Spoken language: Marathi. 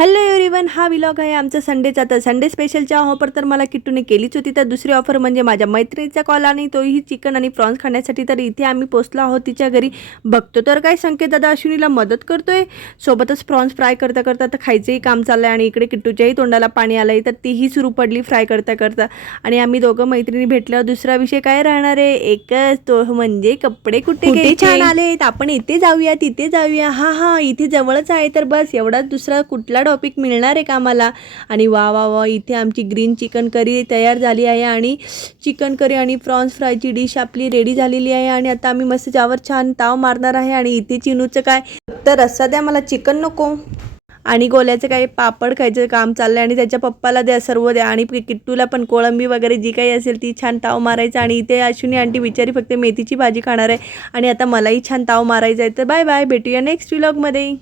हॅलो एव्हरीवन, हा व्लॉग आहे आमचा संडेचा. तर संडे स्पेशलच्या ऑफर तर मला किट्टूने केलीच होती. तर दुसरी ऑफर म्हणजे माझ्या मैत्रिणीचा कॉल आणि तोही चिकन आणि प्रॉन्स खाण्यासाठी. तर इथे आम्ही पोचलो आहोत तिच्या घरी. बघतो तर काय संकेत दादा अश्विनीला मदत करतोय, सोबतच प्रॉन्स फ्राय करता करता तर खायचंही काम चाललंय. आणि इकडे किट्टूच्याही तोंडाला पाणी आलंय, तर तीही सुरू पडली फ्राय करता करता. आणि आम्ही दोघं मैत्रिणी भेटल्यावर दुसरा विषय काय राहणार आहे, एकच, तो म्हणजे कपडे कुठे छान आलेत, आपण इथे जाऊया तिथे जाऊया. हा इथे जवळच आहे, तर बस एवढाच, दुसरा कुठला टॉपिक मिळणार आहे का मला. आणि वा वा वा, इथे आमची ग्रीन चिकन करी तयार झाली आहे आणि चिकन करी आणि प्रॉन्स फ्रायची डिश आपली रेडी झालेली आहे. आणि आता आम्ही मस्त त्यावर छान ताव मारणार आहे. आणि इथे चिनूचं काय, तर रस्सा द्या, मला चिकन नको. आणि गोल्याचं काही पापड खायचं काम चाललंय आणि त्याच्या पप्पाला द्या, सर्व द्या. आणि किट्टूला पण कोळंबी वगैरे जी काही असेल ती छान ताव मारायचं. आणि इथे अश्विनी आंटी बिचारी फक्त मेथीची भाजी खाणार आहे. आणि आता मलाही छान ताव मारायचं आहे. तर बाय बाय, भेटूया नेक्स्ट व्लॉगमध्ये.